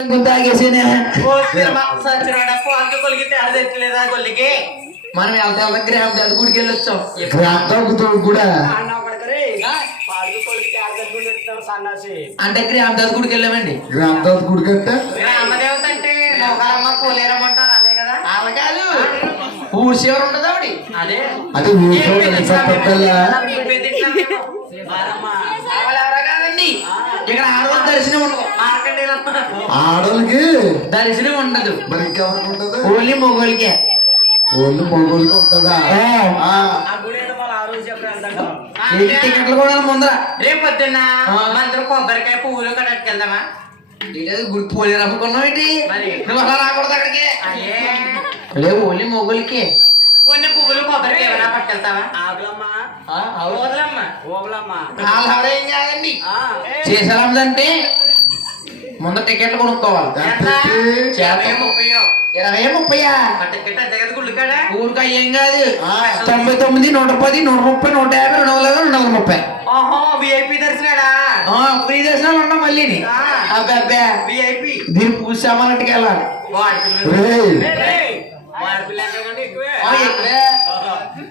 తాగేసేనే మనం వెళ్తా గ్రామ దేవత గుడికి వెళ్ళొచ్చాం. గ్రామ దేవత కూడా అంటే గ్రామ దేవత గుడికి వెళ్ళామండి. గ్రామ దేవత గుడికి అంటే గ్రామ దేవత అంటే నౌకాలమ్మ పోలేరమ్మ అంటారు, అదే కదా? అలా కాదు, ఊరు చివరి ఉండదు ఆవిడ. అదే అది ఎవరెవరో కాదండి, ఇక్కడ ఆడవాళ్ళ దర్శనం ఉండదు. ఆడోళ్ళకి దర్శనం ఉండదు, మరి ఇంకెవరికి ఉంటది? ఓన్లీ మొగోళ్ళకే. ఓన్లీ మొగోళ్ళకి ఉంటదా? టికెట్లు కూడా ముందర రేపు పొద్దున్న మందరం కొబ్బరికాయ పువ్వులు కట్టకి వెళ్దామా? గుడి పోలేరు అమ్ముకున్నావు ఏంటి? నువ్వు అలా రాకూడదు అక్కడికి. లేవు, ఓన్లీ మొగోళ్ళకి. కొన్ని పువ్వులు కొబ్బరికాయ ఏమైనా పట్టుకెళ్తావా? ఏం కాదండి, చేసాలంటే ముందు టికెట్లు కొనుక్కోవాలి. 20-30 ఊరికా ఏం కాదు. 99, 110, 130, 150, 200, 230. విఐపి దర్శనాడా? ఫ్రీ దర్శనాలు ఉండవు మళ్ళీ. అబ్బా విఐపి దీన్ని పూజ సామాన్కి వెళ్ళాలి.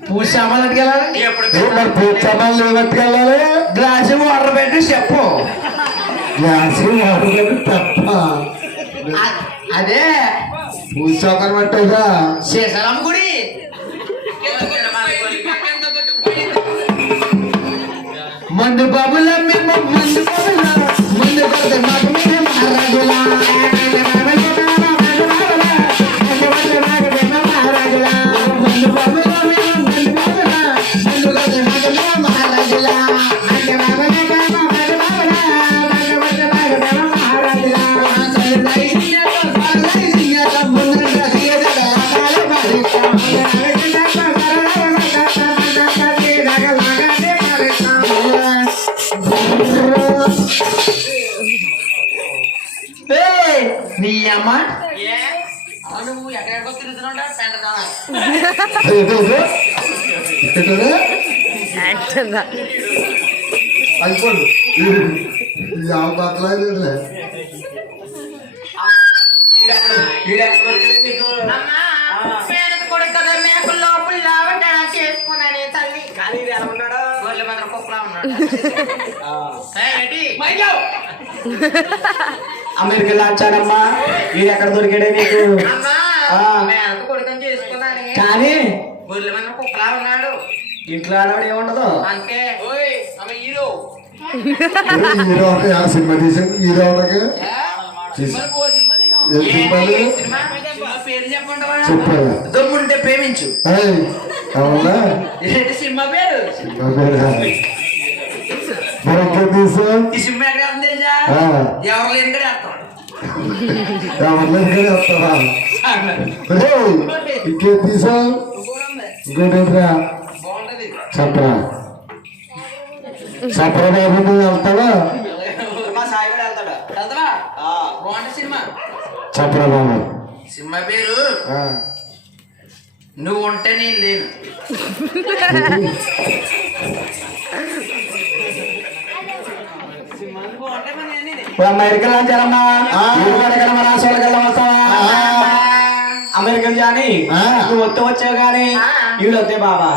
పూజ సామాన్కి వెళ్ళాలి. పూజ సామాన్లు పట్టుకెళ్ళాలి. గ్లాసు వాటర్ పెట్టి చెప్పు. గ్లాసు వాటర్ పెట్టి తప్ప అదే పూజ సౌకర్యం పట్టేదా? శేషరామ గుడి. మందు బాబుల మేము మందు బాబుల ముందు కొడితే మాకు మేము మహారాజులా. మందు బాబుల మేము మందు బాబుల ముందు కొడితే మాకు మేము మహారాజులా. నీ అమ్మ నువ్వు ఎక్కడెక్కడో తిరుగుతున్నావు. అయిపోదు బతలేదు. చేసుకున్నాను తల్లి, కానీ ఎలా ఉన్నాడు? గొర్రెల మీద కుక్కలా ఉన్నాడు. అమెరికా వచ్చాడమ్మా, వీడు ఎక్కడ దొరికాడే నీకు? కొడుకని చేసుకున్నాను కానీ గొర్రెల మీద కుక్కలా ఉన్నాడు. ఇంట్లో ఆడవాడు ఏముండదు. అంతే హీరో హీరో అంటే ఆ సినిమా తీసాను. హీరో పేరు చెప్పండి. చెప్పారు దమ్ముంటే ప్రేమించు. అవునా? సినిమా పేరు తీసా ఈ సినిమా ఎక్కడ ఉంది తెలుసా? ఎవరు లేని కూడా వేస్తాడు. వస్తావా? ఇంకే తీసా? ఇంకోటేట్రా చెప్పరా? చెప్పరా బాబు, నువ్వు వెళ్తావా? మా సాయి కూడా వెళ్తాడా? వెళ్తావా? బాగుంటుంది సినిమా. చెప్పరా బాబు. సినిమా పేరు నువ్వు ఉంటే నేను లేను. ఇప్పుడు అమెరికా వచ్చారమ్మా, రాష్ట్రాలకు వస్తావా? అమెరికా జాని నువ్వు వచ్చావు కానీ వీడు వస్తే బాబా.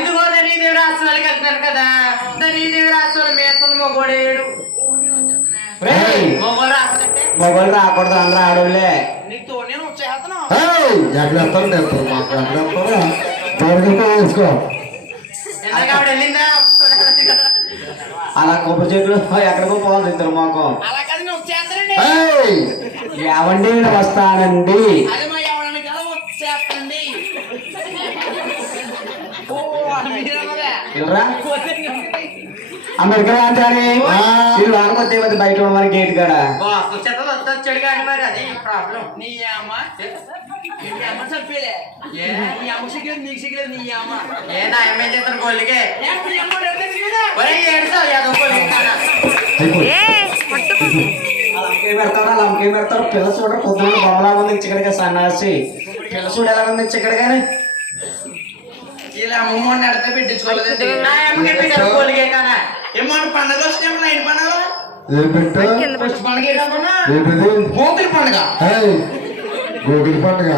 ఇదిగో ధనీదేవి రాష్ట్రాలకి వెళ్తున్నాను కదా, ధనీదేవి రాష్ట్రాలు మేస్తుంది మొగోడేడు. మొగోళ్ళు రాకూడదు, అందరూ ఆడోళ్ళే. నీతో నేను చేస్తున్నాను. వేసుకో. వెళ్ళిందా? అలా కొబ్బరి చెట్లు ఎక్కడికో పోవాలి ఇద్దరు మాకు. అలా కాదు, నువ్వు చేస్తానండి. ఏమండి వస్తానండి. అదే మా ఎవరైనా కదా వచ్చేస్తండి. అమెరికా లాంటి వీళ్ళు రాకపోతే బయట మరి గేట్ కాడ వచ్చాడు కానీ మరి అది ప్రాబ్లం. నీ అమ్మ చంపేలే, నీ అమ్మ సిగ్గులేదు, నీకు సిగ్గులేదు. నీ అమ్మ నా అమ్మ ఏం చేస్తాను గోళ్ళకే అలా పెడతారు. పిల్ల చూడ పొద్దున్న బొమ్మలాగా ఉంది చిక్కడిగా సన్నాసి. పిల్ల చూడ ఎలా ఉంది చిక్కడ కానీ ఇలా అమ్మమ్మని నడితే పెట్టించుకోలేదు. నా అమ్మకి పెట్టారు గోళ్ళకే కదా. ఏమన్నా పండుగ వస్తే నైట్ పండుగ ఏం పెట్టా ఫస్ట్ పండుగ ఏంటనుకున్నా ఏంటది గోకుల పండుగ ఏయ్, గోగుల పండుగ